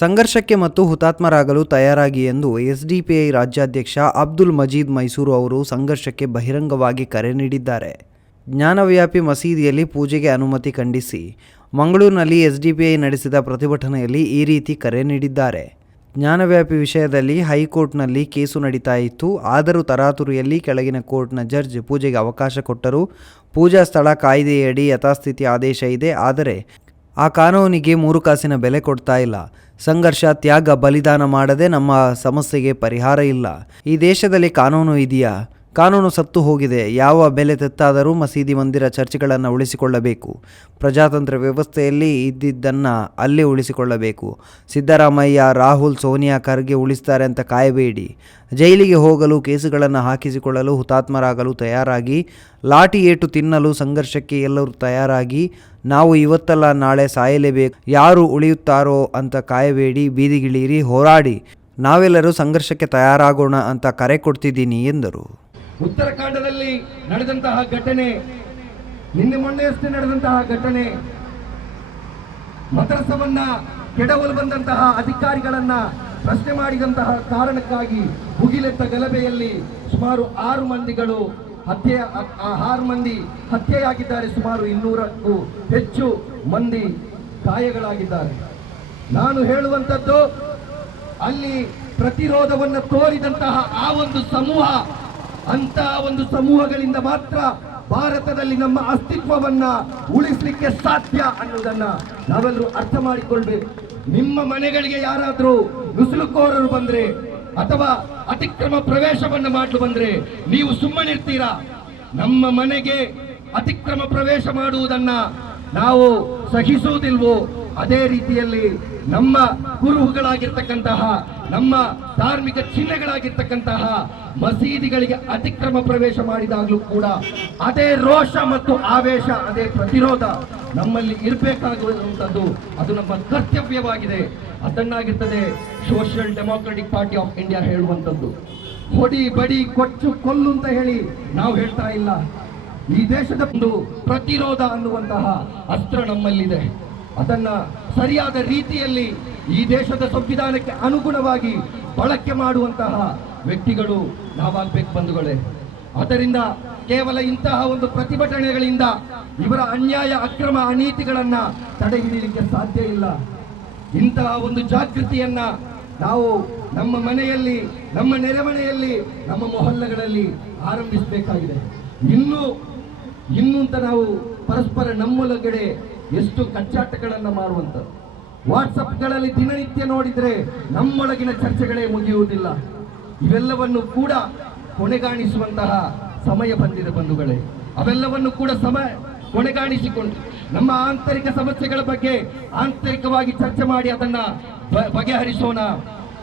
ಸಂಘರ್ಷಕ್ಕೆ ಮತ್ತು ಹುತಾತ್ಮರಾಗಲು ತಯಾರಾಗಿ ಎಂದು ಎಸ್ಡಿಪಿಐ ರಾಜ್ಯಾಧ್ಯಕ್ಷ ಅಬ್ದುಲ್ ಮಜೀದ್ ಮೈಸೂರು ಅವರು ಸಂಘರ್ಷಕ್ಕೆ ಬಹಿರಂಗವಾಗಿ ಕರೆ ನೀಡಿದ್ದಾರೆ. ಜ್ಞಾನವ್ಯಾಪಿ ಮಸೀದಿಯಲ್ಲಿ ಪೂಜೆಗೆ ಅನುಮತಿ ಖಂಡಿಸಿ ಮಂಗಳೂರಿನಲ್ಲಿ ಎಸ್ಡಿಪಿಐ ನಡೆಸಿದ ಪ್ರತಿಭಟನೆಯಲ್ಲಿ ಈ ರೀತಿ ಕರೆ ನೀಡಿದ್ದಾರೆ. ಜ್ಞಾನವ್ಯಾಪಿ ವಿಷಯದಲ್ಲಿ ಹೈಕೋರ್ಟ್ನಲ್ಲಿ ಕೇಸು ನಡೀತಾ ಇತ್ತು. ಆದರೂ ತರಾತುರಿಯಲ್ಲಿ ಕೆಳಗಿನ ಕೋರ್ಟ್ನ ಜಡ್ಜ್ ಪೂಜೆಗೆ ಅವಕಾಶ ಕೊಟ್ಟರು. ಪೂಜಾ ಸ್ಥಳ ಕಾಯ್ದೆಯಡಿ ಯಥಾಸ್ಥಿತಿ ಆದೇಶ ಇದೆ. ಆದರೆ ಆ ಕಾನೂನಿಗೆ ಮೂರು ಕಾಸಿನ ಬೆಲೆ ಕೊಡ್ತಾ ಇಲ್ಲ. ಸಂಘರ್ಷ, ತ್ಯಾಗ, ಬಲಿದಾನ ಮಾಡದೆ ನಮ್ಮ ಸಮಸ್ಯೆಗೆ ಪರಿಹಾರ ಇಲ್ಲ. ಈ ದೇಶದಲ್ಲಿ ಕಾನೂನು ಇದೆಯಾ? ಕಾನೂನು ಸತ್ತು ಹೋಗಿದೆ. ಯಾವ ಬೆಲೆ ತೆತ್ತಾದರೂ ಮಸೀದಿ ಮಂದಿರ ಚರ್ಚ್ಗಳನ್ನು ಉಳಿಸಿಕೊಳ್ಳಬೇಕು. ಪ್ರಜಾತಂತ್ರ ವ್ಯವಸ್ಥೆಯಲ್ಲಿ ಇದ್ದಿದ್ದನ್ನು ಅಲ್ಲೇ ಉಳಿಸಿಕೊಳ್ಳಬೇಕು. ಸಿದ್ದರಾಮಯ್ಯ, ರಾಹುಲ್, ಸೋನಿಯಾ ಖರ್ಗೆ ಉಳಿಸ್ತಾರೆ ಅಂತ ಕಾಯಬೇಡಿ. ಜೈಲಿಗೆ ಹೋಗಲು ಕೇಸುಗಳನ್ನು ಹಾಕಿಸಿಕೊಳ್ಳಲು ಹುತಾತ್ಮರಾಗಲು ತಯಾರಾಗಿ, ಲಾಠಿ ಏಟು ತಿನ್ನಲು ಸಂಘರ್ಷಕ್ಕೆ ಎಲ್ಲರೂ ತಯಾರಾಗಿ ನಾವು ಇವತ್ತಲ್ಲ ನಾಳೆ ಸಾಯಲೇಬೇಕು. ಯಾರು ಉಳಿಯುತ್ತಾರೋ ಅಂತ ಕಾಯಬೇಡಿ, ಬೀದಿಗಿಳಿಯಿರಿ, ಹೋರಾಡಿ. ನಾವೆಲ್ಲರೂ ಸಂಘರ್ಷಕ್ಕೆ ತಯಾರಾಗೋಣ ಅಂತ ಕರೆ ಕೊಡ್ತಿದ್ದೀನಿ ಎಂದರು. ಉತ್ತರಾಖಂಡದಲ್ಲಿ ನಡೆದಂತಹ ಘಟನೆ, ನಿನ್ನೆ ಮೊನ್ನೆಯಷ್ಟೇ ನಡೆದಂತಹ ಘಟನೆ, ಮದ್ರಸವನ್ನ ಕೆಡವಲು ಬಂದಂತಹ ಅಧಿಕಾರಿಗಳನ್ನ ಪ್ರಶ್ನೆ ಮಾಡಿದಂತಹ ಕಾರಣಕ್ಕಾಗಿ ಭುಗಿಲೆತ್ತ ಗಲಭೆಯಲ್ಲಿ ಸುಮಾರು ಆರು ಮಂದಿಗಳು ಹತ್ಯೆ ಆರು ಮಂದಿ ಹತ್ಯೆಯಾಗಿದ್ದಾರೆ. ಸುಮಾರು ಇನ್ನೂರಕ್ಕೂ ಹೆಚ್ಚು ಮಂದಿ ಗಾಯಗಳಾಗಿದ್ದಾರೆ. ನಾನು ಹೇಳುವಂಥದ್ದು, ಅಲ್ಲಿ ಪ್ರತಿರೋಧವನ್ನು ತೋರಿದಂತಹ ಆ ಒಂದು ಸಮೂಹ ಅಂತಹ ಒಂದು ಸಮೂಹಗಳಿಂದ ಮಾತ್ರ ಭಾರತದಲ್ಲಿ ನಮ್ಮ ಅಸ್ತಿತ್ವವನ್ನ ಉಳಿಸಲಿಕ್ಕೆ ಸಾಧ್ಯ ಅನ್ನೋದನ್ನ ನಾವೆಲ್ಲರೂ ಅರ್ಥ ಮಾಡಿಕೊಳ್ಬೇಕು. ನಿಮ್ಮ ಮನೆಗಳಿಗೆ ಯಾರಾದರೂ ನುಸುಳುಕೋರರು ಬಂದ್ರೆ ಅಥವಾ ಅತಿಕ್ರಮ ಪ್ರವೇಶವನ್ನು ಮಾಡಲು ಬಂದರೆ ನೀವು ಸುಮ್ಮನಿರ್ತೀರಾ? ನಮ್ಮ ಮನೆಗೆ ಅತಿಕ್ರಮ ಪ್ರವೇಶ ಮಾಡುವುದನ್ನ ನಾವು ಸಹಿಸುವುದಿಲ್ವೋ? ಅದೇ ರೀತಿಯಲ್ಲಿ ನಮ್ಮ ಕುರುಹುಗಳಾಗಿರ್ತಕ್ಕಂತಹ ನಮ್ಮ ಧಾರ್ಮಿಕ ಚಿಹ್ನೆಗಳಾಗಿರ್ತಕ್ಕಂತಹ ಮಸೀದಿಗಳಿಗೆ ಅತಿಕ್ರಮ ಪ್ರವೇಶ ಮಾಡಿದಾಗಲೂ ಕೂಡ ಅದೇ ರೋಷ ಮತ್ತು ಆವೇಶ, ಅದೇ ಪ್ರತಿರೋಧ. ನಮ್ಮಲ್ಲಿ ಇರಬೇಕಾಗುವಂಥದ್ದು, ಅದು ನಮ್ಮ ಕರ್ತವ್ಯವಾಗಿದೆ. ಅದನ್ನಾಗಿರ್ತದೆ Social Democratic Party of India ಹೇಳುವಂಥದ್ದು. ಹೊಡಿ ಬಡಿ ಕೊಚ್ಚು ಕೊಲ್ಲು ಅಂತ ಹೇಳಿ ನಾವು ಹೇಳ್ತಾ ಇಲ್ಲ. ಈ ದೇಶದ ಒಂದು ಪ್ರತಿರೋಧ ಅನ್ನುವಂತಹ ಅಸ್ತ್ರ ನಮ್ಮಲ್ಲಿದೆ. ಅದನ್ನು ಸರಿಯಾದ ರೀತಿಯಲ್ಲಿ ಈ ದೇಶದ ಸಂವಿಧಾನಕ್ಕೆ ಅನುಗುಣವಾಗಿ ಬಳಕೆ ಮಾಡುವಂತಹ ವ್ಯಕ್ತಿಗಳು ನಾವಾಗಬೇಕು ಬಂಧುಗಳೇ. ಅದರಿಂದ ಕೇವಲ ಇಂತಹ ಒಂದು ಪ್ರತಿಭಟನೆಗಳಿಂದ ಇವರ ಅನ್ಯಾಯ, ಅಕ್ರಮ ಅನೀತಿಗಳನ್ನ ತಡೆ ಹಿಡಿಯಲಿಕ್ಕೆ ಸಾಧ್ಯ ಇಲ್ಲ. ಇಂತಹ ಒಂದು ಜಾಗೃತಿಯನ್ನ ನಾವು ನಮ್ಮ ಮನೆಯಲ್ಲಿ, ನಮ್ಮ ನೆರೆಮನೆಯಲ್ಲಿ, ನಮ್ಮ ಮೊಹಲ್ಲಗಳಲ್ಲಿ ಆರಂಭಿಸಬೇಕಾಗಿದೆ. ಇನ್ನು ಇನ್ನು ಅಂತ ನಾವು ಪರಸ್ಪರ ನಮ್ಮೊಳಗಡೆ ಎಷ್ಟು ಕಚ್ಚಾಟಗಳನ್ನ ಮಾಡುವಂಥದ್ದು ವಾಟ್ಸಪ್ಗಳಲ್ಲಿ ದಿನನಿತ್ಯ ನೋಡಿದರೆ ನಮ್ಮೊಳಗಿನ ಚರ್ಚೆಗಳೇ ಮುಗಿಯುವುದಿಲ್ಲ. ಇವೆಲ್ಲವನ್ನು ಕೂಡ ಕೊನೆಗಾಣಿಸುವಂತಹ ಸಮಯ ಬಂದಿದೆ ಬಂಧುಗಳೇ. ಅವೆಲ್ಲವನ್ನು ಕೂಡ ಸಮಯ ಕೊನೆಗಾಣಿಸಿಕೊಂಡು ನಮ್ಮ ಆಂತರಿಕ ಸಮಸ್ಯೆಗಳ ಬಗ್ಗೆ ಆಂತರಿಕವಾಗಿ ಚರ್ಚೆ ಮಾಡಿ ಅದನ್ನ ಬಗೆಹರಿಸೋಣ.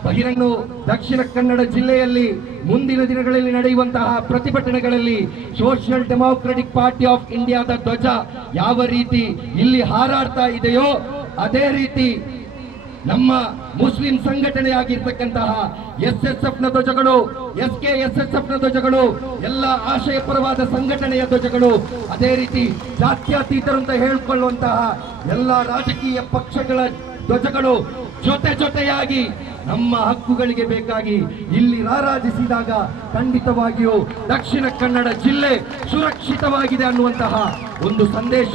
ಬಹಿರಂಗ ದಕ್ಷಿಣ ಕನ್ನಡ ಜಿಲ್ಲೆಯಲ್ಲಿ ಮುಂದಿನ ದಿನಗಳಲ್ಲಿ ನಡೆಯುವಂತಹ ಪ್ರತಿಭಟನೆಗಳಲ್ಲಿ ಸೋಷಿಯಲ್ ಡೆಮೋಕ್ರೆಟಿಕ್ ಪಾರ್ಟಿ ಆಫ್ ಇಂಡಿಯಾದ ಧ್ವಜ ಯಾವ ರೀತಿ ಇಲ್ಲಿ ಹಾರಾಡ್ತಾ ಇದೆಯೋ ಅದೇ ರೀತಿ ನಮ್ಮ ಮುಸ್ಲಿಂ ಸಂಘಟನೆಯಾಗಿರ್ತಕ್ಕಂತಹ ಎಸ್ ಎಸ್ ಎಫ್ನ ಧ್ವಜಗಳು ಎಸ್ ಕೆ ಎಸ್ ಎಸ್ ಎಫ್ನ ಧ್ವಜಗಳು, ಎಲ್ಲ ಆಶಯಪರವಾದ ಸಂಘಟನೆಯ ಧ್ವಜಗಳು, ಅದೇ ರೀತಿ ಜಾತ್ಯತೀತರು ಅಂತ ಹೇಳಿಕೊಳ್ಳುವಂತಹ ಎಲ್ಲ ರಾಜಕೀಯ ಪಕ್ಷಗಳ ಧ್ವಜಗಳು ಜೊತೆ ಜೊತೆಯಾಗಿ ನಮ್ಮ ಹಕ್ಕುಗಳಿಗೆ ಬೇಕಾಗಿ ಇಲ್ಲಿ ರಾರಾಜಿಸಿದಾಗ ಖಂಡಿತವಾಗಿಯೂ ದಕ್ಷಿಣ ಕನ್ನಡ ಜಿಲ್ಲೆ ಸುರಕ್ಷಿತವಾಗಿದೆ ಅನ್ನುವಂತಹ ಒಂದು ಸಂದೇಶ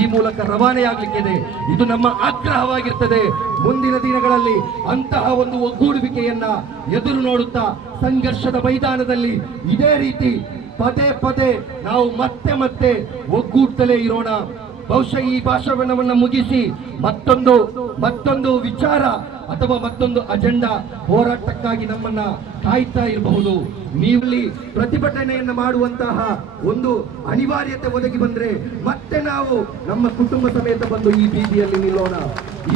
ಈ ಮೂಲಕ ರವಾನೆಯಾಗಲಿಕ್ಕಿದೆ. ಇದು ನಮ್ಮ ಆಗ್ರಹವಾಗಿರ್ತದೆ. ಮುಂದಿನ ದಿನಗಳಲ್ಲಿ ಅಂತಹ ಒಂದು ಒಗ್ಗೂಡುವಿಕೆಯನ್ನ ಎದುರು ನೋಡುತ್ತಾ ಸಂಘರ್ಷದ ಮೈದಾನದಲ್ಲಿ ಇದೇ ರೀತಿ ಪದೇ ಪದೇ ನಾವು ಮತ್ತೆ ಮತ್ತೆ ಒಗ್ಗೂಡ್ತಲೇ ಇರೋಣ. ಬಹುಶಃ ಈ ಭಾಷಣವನ್ನು ಮುಗಿಸಿ ಮತ್ತೊಂದು ಮತ್ತೊಂದು ವಿಚಾರ ಅಥವಾ ಮತ್ತೊಂದು ಅಜೆಂಡಾ ಹೋರಾಟಕ್ಕಾಗಿ ನಮ್ಮನ್ನ ಕಾಯ್ತಾ ಇರಬಹುದು. ನೀವಲ್ಲಿ ಪ್ರತಿಭಟನೆಯನ್ನು ಮಾಡುವಂತಹ ಒಂದು ಅನಿವಾರ್ಯತೆ ಒದಗಿ ಬಂದ್ರೆ ಮತ್ತೆ ನಾವು ನಮ್ಮ ಕುಟುಂಬ ಸಮೇತ ಬಂದು ಈ ಬೀದಿಯಲ್ಲಿ ನಿಲ್ಲೋಣ.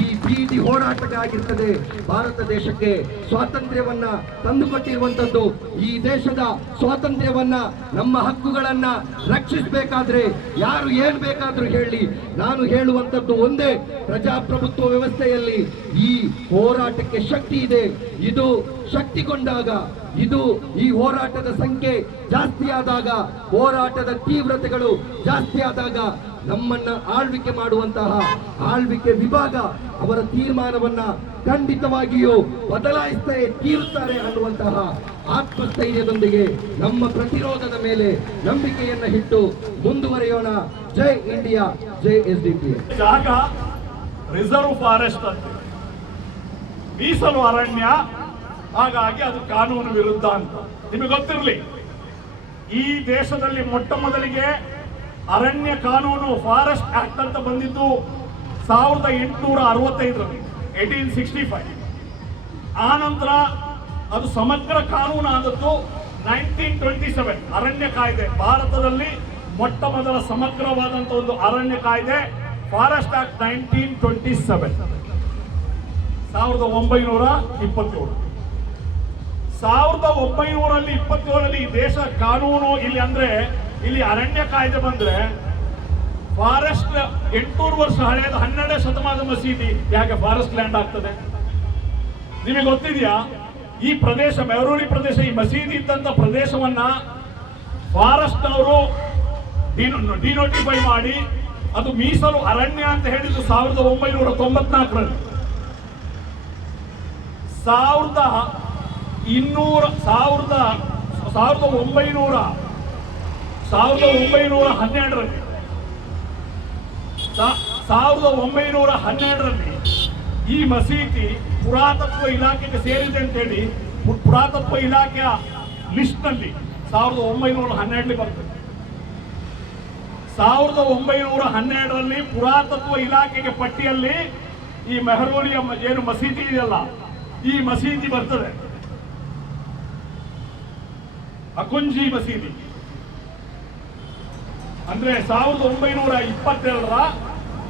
ಈ ಬೀದಿ ಹೋರಾಟಕ್ಕಾಗಿರ್ತದೆ. ಭಾರತ ದೇಶಕ್ಕೆ ಸ್ವಾತಂತ್ರ್ಯವನ್ನ ತಂದುಕೊಟ್ಟಿರುವಂತದ್ದು ಈ ದೇಶದ ಸ್ವಾತಂತ್ರ್ಯವನ್ನ, ನಮ್ಮ ಹಕ್ಕುಗಳನ್ನ ರಕ್ಷಿಸಬೇಕಾದ್ರೆ ಯಾರು ಏನ್ ಬೇಕಾದ್ರೂ ಹೇಳಿ. ನಾನು ಹೇಳುವಂತದ್ದು ಒಂದೇ, ಪ್ರಜಾಪ್ರಭುತ್ವ ವ್ಯವಸ್ಥೆಯಲ್ಲಿ ಈ ಹೋರಾಟಕ್ಕೆ ಶಕ್ತಿ ಇದೆ. ಇದು ಶಕ್ತಿಗೊಂಡಾಗ ಇದು ಈ ಹೋರಾಟದ ಸಂಖ್ಯೆ ಜಾಸ್ತಿ ಆದಾಗ ಹೋರಾಟದ ತೀವ್ರತೆಗಳು ಜಾಸ್ತಿ ಆದಾಗ ನಮ್ಮನ್ನ ಆಳ್ವಿಕೆ ಮಾಡುವಂತಹ ಆಳ್ವಿಕೆ ವಿಭಾಗ ಅವರ ತೀರ್ಮಾನವನ್ನ ಖಂಡಿತವಾಗಿಯೂ ಬದಲಾಯಿಸ್ತೇ ತೀರುತ್ತಾರೆ ಅನ್ನುವಂತಹ ಆತ್ಮಸ್ಥೈರ್ಯದೊಂದಿಗೆ ನಮ್ಮ ಪ್ರತಿರೋಧದ ಮೇಲೆ ನಂಬಿಕೆಯನ್ನ ಇಟ್ಟು ಮುಂದುವರಿಯೋಣ. ಜೈ ಇಂಡಿಯಾ, ಜೈ ಎಸ್ ಡಿ ಪಿ. ಜಾಗ ರಿಸರ್ವ್ ಫಾರೆಸ್ಟ್ ಮೀಸಲು ಅರಣ್ಯ, ಹಾಗಾಗಿ ಅದು ಕಾನೂನು ವಿರುದ್ಧ ಅಂತ. ನಿಮಗೆ ಗೊತ್ತಿರಲಿ, ಈ ದೇಶದಲ್ಲಿ ಮೊಟ್ಟ ಮೊದಲಿಗೆ ಅರಣ್ಯ ಕಾನೂನು ಫಾರೆಸ್ಟ್ ಆಕ್ಟ್ ಅಂತ ಬಂದಿದ್ದು ಸಾವಿರದ ಎಂಟುನೂರ ಅರವತ್ತೈದರಲ್ಲಿ ಏಟೀನ್ ಸಿಕ್ಸ್ಟಿ ಫೈವ್ ಆ ನಂತರ ಅದು ಸಮಗ್ರ ಕಾನೂನು ಆದದ್ದು ನೈನ್ಟೀನ್ ಟ್ವೆಂಟಿ ಸೆವೆನ್ ಅರಣ್ಯ ಕಾಯ್ದೆ. ಭಾರತದಲ್ಲಿ ಮೊಟ್ಟ ಮೊದಲ ಸಮಗ್ರವಾದಂಥ ಒಂದು ಅರಣ್ಯ ಕಾಯ್ದೆ, forest act nineteen twenty seven ಸಾವಿರದ ಒಂಬೈನೂರ ಇಪ್ಪತ್ತೇಳು. ಸಾವಿರದ ಒಂಬೈನೂರಲ್ಲಿ ಇಪ್ಪತ್ತೇಳರಲ್ಲಿ ದೇಶ ಕಾನೂನು ಇಲ್ಲಿ ಅಂದ್ರೆ ಇಲ್ಲಿ ಅರಣ್ಯ ಕಾಯ್ದೆ ಬಂದ್ರೆ ಫಾರೆಸ್ಟ್ ಎಂಟುನೂರು ವರ್ಷ ಹಳೆಯದು ಹನ್ನೆರಡೇ ಶತಮಾನದ ಮಸೀದಿ ಯಾಕೆ ಫಾರೆಸ್ಟ್ ಲ್ಯಾಂಡ್ ಆಗ್ತದೆ? ನಿಮಗೆ ಗೊತ್ತಿದೆಯಾ? ಈ ಪ್ರದೇಶ ಮೆರೂಳಿ ಪ್ರದೇಶ, ಈ ಮಸೀದಿ ಇದ್ದಂತ ಪ್ರದೇಶವನ್ನ ಫಾರೆಸ್ಟ್ ಅವರು ಡಿನೋಟಿಫೈ ಮಾಡಿ, ಅದು ಮೀಸಲು ಅರಣ್ಯ ಅಂತ ಹೇಳಿದ್ದು ಸಾವಿರದ ಒಂಬೈನೂರ ತೊಂಬತ್ನಾಲ್ಕರಲ್ಲಿ. ಸಾವಿರದ ಇನ್ನೂರ, ಸಾವಿರದ ಸಾವಿರದ ಒಂಬೈನೂರ ಸಾವಿರದ ಒಂಬೈನೂರ ಹನ್ನೆರಡರಲ್ಲಿ. ಸಾವಿರದ ಒಂಬೈನೂರ ಹನ್ನೆರಡರಲ್ಲಿ ಈ ಮಸೀದಿ ಪುರಾತತ್ವ ಇಲಾಖೆಗೆ ಸೇರಿದೆ ಅಂತ ಹೇಳಿ ಪುರಾತತ್ವ ಇಲಾಖೆಯ ಲಿಸ್ಟ್ನಲ್ಲಿ ಸಾವಿರದ ಒಂಬೈನೂರ ಹನ್ನೆರಡಲ್ಲಿ ಬರ್ತದೆ ಸಾವಿರದ ಒಂಬೈನೂರ ಹನ್ನೆರಡರಲ್ಲಿ ಪುರಾತತ್ವ ಇಲಾಖೆಗೆ ಪಟ್ಟಿಯಲ್ಲಿ ಈ ಮೆಹರೋಲಿಯ ಏನು ಮಸೀದಿ ಇದೆಯಲ್ಲ, ಈ ಮಸೀದಿ ಬರ್ತದೆ. ಅಕುಂಜಿ ಮಸೀದಿ. ಅಂದ್ರೆ ಸಾವಿರದ ಒಂಬೈನೂರ ಇಪ್ಪತ್ತೆರಡರ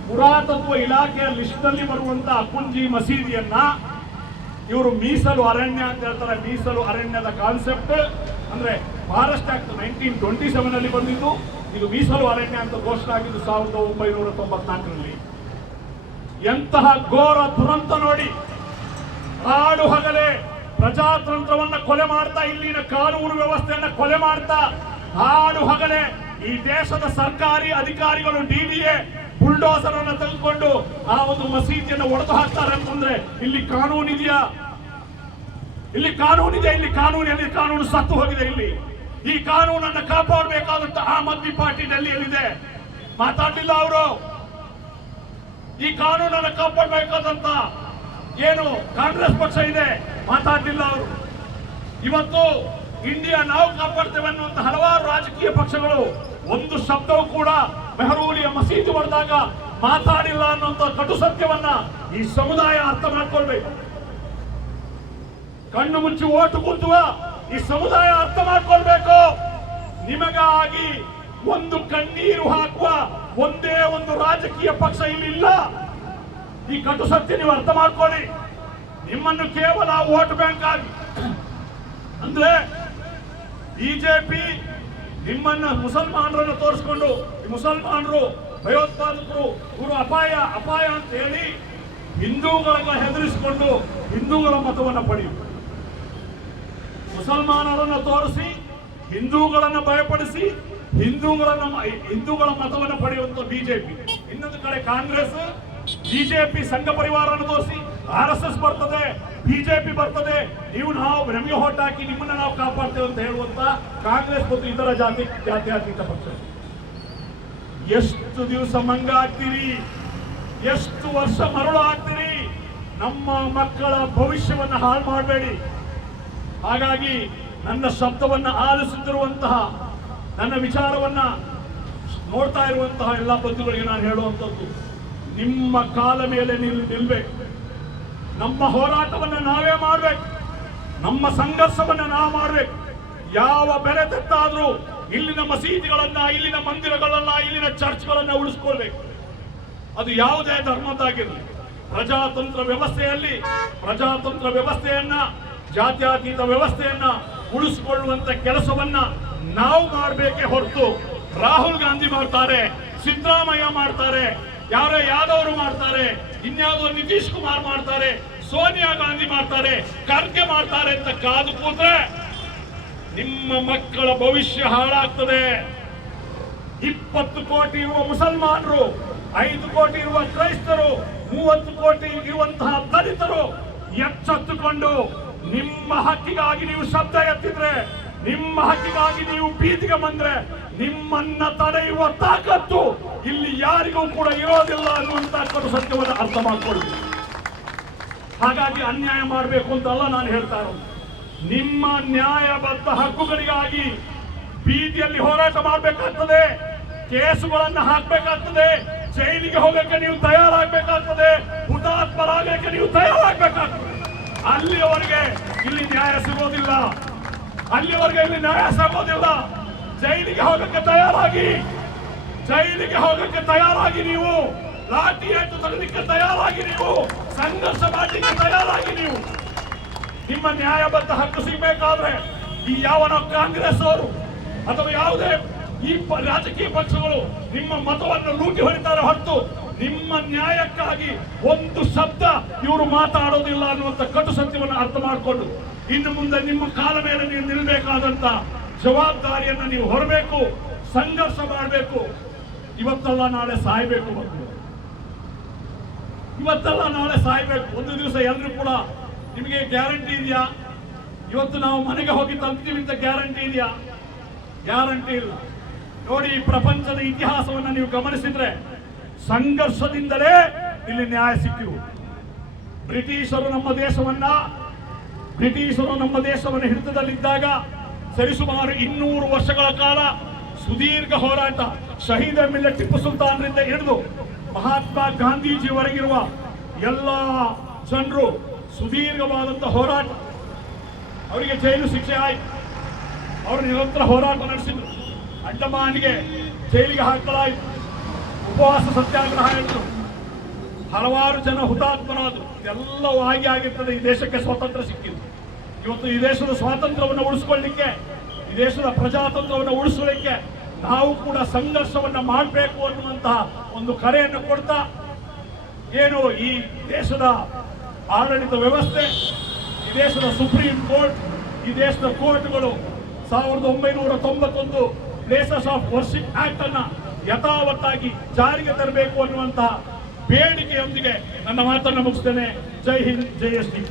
ಪುರಾತತ್ವ ಇಲಾಖೆಯ ಲಿಸ್ಟ್ ಅಲ್ಲಿ ಬರುವಂತ ಅಕುಂಜಿ ಮಸೀದಿಯನ್ನ ಇವರು ಮೀಸಲು ಅರಣ್ಯ ಅಂತ ಹೇಳ್ತಾರೆ. ಮೀಸಲು ಅರಣ್ಯದ ಕಾನ್ಸೆಪ್ಟ್ ಅಂದ್ರೆ forest act nineteen twenty seven ಅಲ್ಲಿ ಬಂದಿದ್ದು. ಇದು ಮೀಸಲು ಅರಣ್ಯ ಅಂತ ಘೋಷಣೆ ಆಗಿದ್ದು ಸಾವಿರದ ಒಂಬೈನೂರ ತೊಂಬತ್ನಾಲ್ಕರಲ್ಲಿ. ಎಂತಹ ಘೋರ ದುರಂತ ನೋಡಿ. ಹಾಡು ಹಗಲೇ ಪ್ರಜಾತಂತ್ರವನ್ನ ಕೊಲೆ ಮಾಡ್ತಾ, ಇಲ್ಲಿನ ಕಾನೂನು ವ್ಯವಸ್ಥೆಯನ್ನ ಕೊಲೆ ಮಾಡ್ತಾ ಹಾಡು ಹಗಲೇ ಈ ದೇಶದ ಸರ್ಕಾರಿ ಅಧಿಕಾರಿಗಳು ಡಿಡಿಎ ಬುಲ್ಡೋಸರ್ ಅನ್ನ ತೆಗೆದುಕೊಂಡು ಆ ಒಂದು ಮಸೀದಿಯನ್ನು ಒಡೆದು ಹಾಕ್ತಾರೆ ಅಂತಂದ್ರೆ ಇಲ್ಲಿ ಕಾನೂನಿದೆಯಾ ಇಲ್ಲಿ ಕಾನೂನು ಇದೆ, ಇಲ್ಲಿ ಕಾನೂನು, ಎಲ್ಲಿ ಕಾನೂನು ಸತ್ತು ಹೋಗಿದೆ ಇಲ್ಲಿ? ಈ ಕಾನೂನನ್ನ ಕಾಪಾಡಬೇಕಾದಂತ ಆಮ್ ಆದ್ಮಿ ಪಾರ್ಟಿ ಡೆಲ್ಲಿಯಲ್ಲಿದೆ. ಮಾತಾಡ್ಲಿಲ್ಲ ಅವರು? ಈ ಕಾನೂನನ್ನು ಕಾಪಾಡಬೇಕಾದಂತ ಏನು ಕಾಂಗ್ರೆಸ್ ಪಕ್ಷ ಇದೆ? ಮಾತಾಡ್ಲಿಲ್ಲ ಅವರು. ಇವತ್ತು ಇಂಡಿಯಾ ನಾವು ಕಾಪಾಡ್ತೇವೆ ಅನ್ನುವಂತ ಹಲವಾರು ರಾಜಕೀಯ ಪಕ್ಷಗಳು ಒಂದು ಶಬ್ದವೂ ಕೂಡ ಮೆಹರೂಲಿಯ ಮಸೀದಿ ಹೊಡೆದಾಗ ಮಾತಾಡಿಲ್ಲ ಅನ್ನುವಂತ ಕಟು ಸತ್ಯವನ್ನ ಈ ಸಮುದಾಯ ಅರ್ಥ ಮಾಡ್ಕೊಳ್ಬೇಕು. ಕಣ್ಣು ಮುಚ್ಚಿ ಓಟು ಕೂತುವ ಈ ಸಮುದಾಯ ಅರ್ಥ ಮಾಡ್ಕೊಳ್ಬೇಕು. ನಿಮಗಾಗಿ ಒಂದು ಕಣ್ಣೀರು ಹಾಕುವ ಒಂದೇ ಒಂದು ರಾಜಕೀಯ ಪಕ್ಷ ಇಲ್ಲಿ ಇಲ್ಲ. ಈ ಕಟು ಸತ್ಯ ನೀವು ಅರ್ಥ ಮಾಡ್ಕೊಳ್ಳಿ. ನಿಮ್ಮನ್ನು ಕೇವಲ ವೋಟ್ ಬ್ಯಾಂಕ್ ಆಗಿ. ಅಂದ್ರೆ ಬಿಜೆಪಿ ನಿಮ್ಮನ್ನ ಮುಸಲ್ಮಾನರನ್ನು ತೋರಿಸ್ಕೊಂಡು ಮುಸಲ್ಮಾನರು ಭಯೋತ್ಪಾದಕರು, ಇವರು ಅಪಾಯ ಅಪಾಯ ಅಂತ ಹೇಳಿ ಹಿಂದೂಗಳನ್ನ ಹೆದರಿಸಿಕೊಂಡು ಹಿಂದೂಗಳ ಮತವನ್ನು ಪಡೆಯುವುದು ಮುಸಲ್ಮಾನರನ್ನು ತೋರಿಸಿ, ಹಿಂದೂಗಳನ್ನ ಭಯಪಡಿಸಿ, ಹಿಂದೂಗಳನ್ನ ಹಿಂದೂಗಳ ಮತವನ್ನು ಪಡೆಯುವಂತ ಬಿಜೆಪಿ. ಇನ್ನೊಂದು ಕಡೆ ಕಾಂಗ್ರೆಸ್, ಬಿಜೆಪಿ ಸಂಘ ಪರಿವಾರವನ್ನು ತೋರಿಸಿ ಆರ್ ಎಸ್ ಎಸ್ ಬರ್ತದೆ ಬಿಜೆಪಿ ಬರ್ತದೆ, ನೀವು ನಾವು ನಮಗೆ ಹೊಟ್ಟು ಹಾಕಿ ನಿಮ್ಮನ್ನ ನಾವು ಕಾಪಾಡ್ತೇವೆ ಅಂತ ಹೇಳುವಂತ ಕಾಂಗ್ರೆಸ್ ಮತ್ತು ಇತರ ಜಾತಿ, ಜಾತ್ಯಾತೀತ ಪಕ್ಷ. ಎಷ್ಟು ದಿವಸ ಮಂಗ ಆಗ್ತೀರಿ? ಎಷ್ಟು ವರ್ಷ ಮರಳು ಆಗ್ತೀರಿ? ನಮ್ಮ ಮಕ್ಕಳ ಭವಿಷ್ಯವನ್ನ ಹಾಳು ಮಾಡಬೇಡಿ. ಹಾಗಾಗಿ ನನ್ನ ಶಬ್ದವನ್ನ ಆಲಿಸುತ್ತಿರುವಂತಹ, ನನ್ನ ವಿಚಾರವನ್ನ ನೋಡ್ತಾ ಇರುವಂತಹ ಎಲ್ಲ ಬಂಧುಗಳಿಗೆ ನಾನು ಹೇಳುವಂಥದ್ದು, ನಿಮ್ಮ ಕಾಲ ಮೇಲೆ ನಿಲ್, ನಿಲ್ಬೇಕು. ನಮ್ಮ ಹೋರಾಟವನ್ನು ನಾವೇ ಮಾಡಬೇಕು. ನಮ್ಮ ಸಂಘರ್ಷವನ್ನು ನಾವು ಮಾಡಬೇಕು. ಯಾವ ಬೆಲೆ ತೆತ್ತಾದ್ರೂ ಇಲ್ಲಿನ ಮಸೀದಿಗಳನ್ನ ಇಲ್ಲಿನ ಮಂದಿರಗಳನ್ನ, ಇಲ್ಲಿನ ಚರ್ಚ್ಗಳನ್ನ ಉಳಿಸ್ಕೊಳ್ಬೇಕು. ಅದು ಯಾವುದೇ ಧರ್ಮದ್ದಾಗಿರಲಿ. ಪ್ರಜಾತಂತ್ರ ವ್ಯವಸ್ಥೆಯಲ್ಲಿ, ಪ್ರಜಾತಂತ್ರ ವ್ಯವಸ್ಥೆಯನ್ನ, ಜಾತ್ಯಾತೀತ ವ್ಯವಸ್ಥೆಯನ್ನ ಉಳಿಸಿಕೊಳ್ಳುವಂತ ಕೆಲಸವನ್ನ ನಾವು ಮಾಡಬೇಕೇ ಹೊರತು ರಾಹುಲ್ ಗಾಂಧಿ ಮಾಡ್ತಾರೆ, ಸಿದ್ದರಾಮಯ್ಯ ಮಾಡ್ತಾರೆ ಯಾರೋ ಯಾದವರು ಮಾಡ್ತಾರೆ ಇನ್ಯಾವುದೋ ನಿತೀಶ್ ಕುಮಾರ್ ಮಾಡ್ತಾರೆ, ಸೋನಿಯಾ ಗಾಂಧಿ ಮಾಡ್ತಾರೆ, ಖರ್ಗೆ ಮಾಡ್ತಾರೆ ಅಂತ ಕಾದು ಕೂತ್ರೆ ನಿಮ್ಮ ಮಕ್ಕಳ ಭವಿಷ್ಯ ಹಾಳಾಗ್ತದೆ. ಇಪ್ಪತ್ತು ಕೋಟಿ ಇರುವ ಮುಸಲ್ಮಾನರು, ಐದು ಕೋಟಿ ಇರುವ ಕ್ರೈಸ್ತರು, ಮೂವತ್ತು ಕೋಟಿ ಇರುವಂತಹ ದಲಿತರು ಎಚ್ಚೆತ್ತುಕೊಂಡು ನಿಮ್ಮ ಹಕ್ಕಿಗಾಗಿ ನೀವು ಶಬ್ದ ಎತ್ತಿದ್ರೆ, ನಿಮ್ಮ ಹಕ್ಕಿಗಾಗಿ ನೀವು ಬೀದಿಗೆ ಬಂದ್ರೆ ನಿಮ್ಮನ್ನ ತಡೆಯುವ ತಾಕತ್ತು ಇಲ್ಲಿ ಯಾರಿಗೂ ಕೂಡ ಇರೋದಿಲ್ಲ ಅನ್ನುವಂತ ಸತ್ಯವನ್ನು ಅರ್ಥ ಮಾಡ್ಕೊಳ್ಳಿ. ಹಾಗಾಗಿ ಅನ್ಯಾಯ ಮಾಡಬೇಕು ಅಂತಲ್ಲ ನಾನು ಹೇಳ್ತಾ ಇರೋದು. ನಿಮ್ಮ ನ್ಯಾಯಬದ್ಧ ಹಕ್ಕುಗಳಿಗಾಗಿ ಬೀದಿಯಲ್ಲಿ ಹೋರಾಟ ಮಾಡಬೇಕಾಗ್ತದೆ, ಕೇಸುಗಳನ್ನು ಹಾಕಬೇಕಾಗ್ತದೆ, ಜೈಲಿಗೆ ಹೋಗಕ್ಕೆ ನೀವು ತಯಾರಾಗಬೇಕಾಗ್ತದೆ, ಹುತಾತ್ಮರಾಗಕ್ಕೆ ನೀವು ತಯಾರಾಗಬೇಕಾಗ್ತದೆ. ಅಲ್ಲಿಯವರೆಗೆ ಇಲ್ಲಿ ನ್ಯಾಯ ಸಿಗೋದಿಲ್ಲ. ಅಲ್ಲಿಯವರೆಗೆ ಇಲ್ಲಿ ನ್ಯಾಯ ಸಿಗೋದಿಲ್ಲ. ಜೈಲಿಗೆ ಹೋಗಕ್ಕೆ ತಯಾರಾಗಿ. ಜೈಲಿಗೆ ಹೋಗಕ್ಕೆ ತಯಾರಾಗಿ ನೀವು. ಲಾಠಿ ಆಯ್ತು ತಗೊಳ್ಳಿಕ್ಕೆ ತಯಾರಾಗಿ ನೀವು. ಸಂಘರ್ಷ ಮಾಡಲಿಕ್ಕೆ ತಯಾರಾಗಿ ನೀವು. ನಿಮ್ಮ ನ್ಯಾಯಬದ್ಧ ಹಕ್ಕು ಸಿಗಬೇಕಾದ್ರೆ ಈ ಯಾವನ ಕಾಂಗ್ರೆಸ್ ಅವರು ಅಥವಾ ಯಾವುದೇ ಈ ರಾಜಕೀಯ ಪಕ್ಷಗಳು ನಿಮ್ಮ ಮತವನ್ನು ಲೂಟಿ ಹೊಡಿತಾರೆ ಹೊರತು ನಿಮ್ಮ ನ್ಯಾಯಕ್ಕಾಗಿ ಒಂದು ಶಬ್ದ ಇವರು ಮಾತಾಡೋದಿಲ್ಲ ಅನ್ನುವಂಥ ಕಟು ಸತ್ಯವನ್ನು ಅರ್ಥ ಮಾಡಿಕೊಂಡು ಇನ್ನು ಮುಂದೆ ನಿಮ್ಮ ಕಾಲ ಮೇಲೆ ನೀವು ನಿಲ್ಲಬೇಕಾದಂತ ಜವಾಬ್ದಾರಿಯನ್ನು ನೀವು ಹೊರಬೇಕು, ಸಂಘರ್ಷ ಮಾಡಬೇಕು. ಇವತ್ತಲ್ಲ ನಾಳೆ ಸಾಯ್ಬೇಕು ಮಕ್ಕಳು. ಇವತ್ತಲ್ಲ ನಾಳೆ ಸಾಯ್ಬೇಕು. ಒಂದು ದಿವಸ ಎಲ್ಲರೂ ಕೂಡ ನಿಮಗೆ ಗ್ಯಾರಂಟಿ ಇದೆಯಾ? ಇವತ್ತು ನಾವು ಮನೆಗೆ ಹೋಗಿ ತಲುಪ್ತೀವಿ ಅಂತ ಗ್ಯಾರಂಟಿ ಇದೆಯಾ? ಗ್ಯಾರಂಟಿ ಇಲ್ಲ. ನೋಡಿ ಪ್ರಪಂಚದ ಇತಿಹಾಸವನ್ನು ನೀವು ಗಮನಿಸಿದ್ರೆ ಸಂಘರ್ಷದಿಂದಲೇ ಇಲ್ಲಿ ನ್ಯಾಯ ಸಿಕ್ಕಿವು ಬ್ರಿಟಿಷರು ನಮ್ಮ ದೇಶವನ್ನ, ಬ್ರಿಟಿಷರು ನಮ್ಮ ದೇಶವನ್ನು ಹಿಡಿತದಲ್ಲಿದ್ದಾಗ ಸರಿಸುಮಾರು ಇನ್ನೂರು ವರ್ಷಗಳ ಕಾಲ ಸುದೀರ್ಘ ಹೋರಾಟ ಶಹೀದ ಮಿಲ್ಲ ಟಿಪ್ಪು ಸುಲ್ತಾನ್ರಿಂದ ಹಿಡಿದು ಮಹಾತ್ಮ ಗಾಂಧೀಜಿವರೆಗಿರುವ ಎಲ್ಲ ಜನರು ಸುದೀರ್ಘವಾದಂಥ ಹೋರಾಟ. ಅವರಿಗೆ ಜೈಲು ಶಿಕ್ಷೆ ಆಯಿತು. ಅವರು ನಿರಂತರ ಹೋರಾಟ ನಡೆಸಿದ್ರು. ಅಂಡಮಾನ್ಗೆ ಜೈಲಿಗೆ ಹಾಕಲಾಯಿತು. ಉಪವಾಸ ಸತ್ಯಾಗ್ರಹ ಇಟ್ಟರು ಹಲವಾರು ಜನ ಹುತಾತ್ಮರಾದರು. ಎಲ್ಲವೂ ಆಗಿ ಆಗಿರ್ತದೆ. ಈ ದೇಶಕ್ಕೆ ಸ್ವಾತಂತ್ರ್ಯ ಸಿಕ್ಕಿದೆ ಇವತ್ತು ಈ ದೇಶದ ಸ್ವಾತಂತ್ರ್ಯವನ್ನು ಉಳಿಸ್ಕೊಳ್ಳಿಕ್ಕೆ, ಈ ದೇಶದ ಪ್ರಜಾತಂತ್ರವನ್ನು ಉಳಿಸಲಿಕ್ಕೆ ನಾವು ಕೂಡ ಸಂಘರ್ಷವನ್ನ ಮಾಡಬೇಕು ಅನ್ನುವಂತಹ ಒಂದು ಕರೆಯನ್ನು ಕೊಡ್ತಾ, ಏನು ಈ ದೇಶದ ಆಡಳಿತ ವ್ಯವಸ್ಥೆ, ಈ ದೇಶದ ಸುಪ್ರೀಂ ಕೋರ್ಟ್, ಈ ದೇಶದ ಕೋರ್ಟ್ಗಳು ಸಾವಿರದ ಒಂಬೈನೂರ ತೊಂಬತ್ತೊಂದು ಪ್ಲೇಸಸ್ ಆಫ್ ವರ್ಷಿಪ್ ಆಕ್ಟ್ ಅನ್ನ ಯಥಾವತ್ತಾಗಿ ಜಾರಿಗೆ ತರಬೇಕು ಅನ್ನುವಂತಹ ಬೇಡಿಕೆಯೊಂದಿಗೆ ನನ್ನ ಮಾತನ್ನು ಮುಗಿಸ್ತೇನೆ. ಜೈ ಹಿಂದ್, ಜೈ ಎಸ್ ಡಿ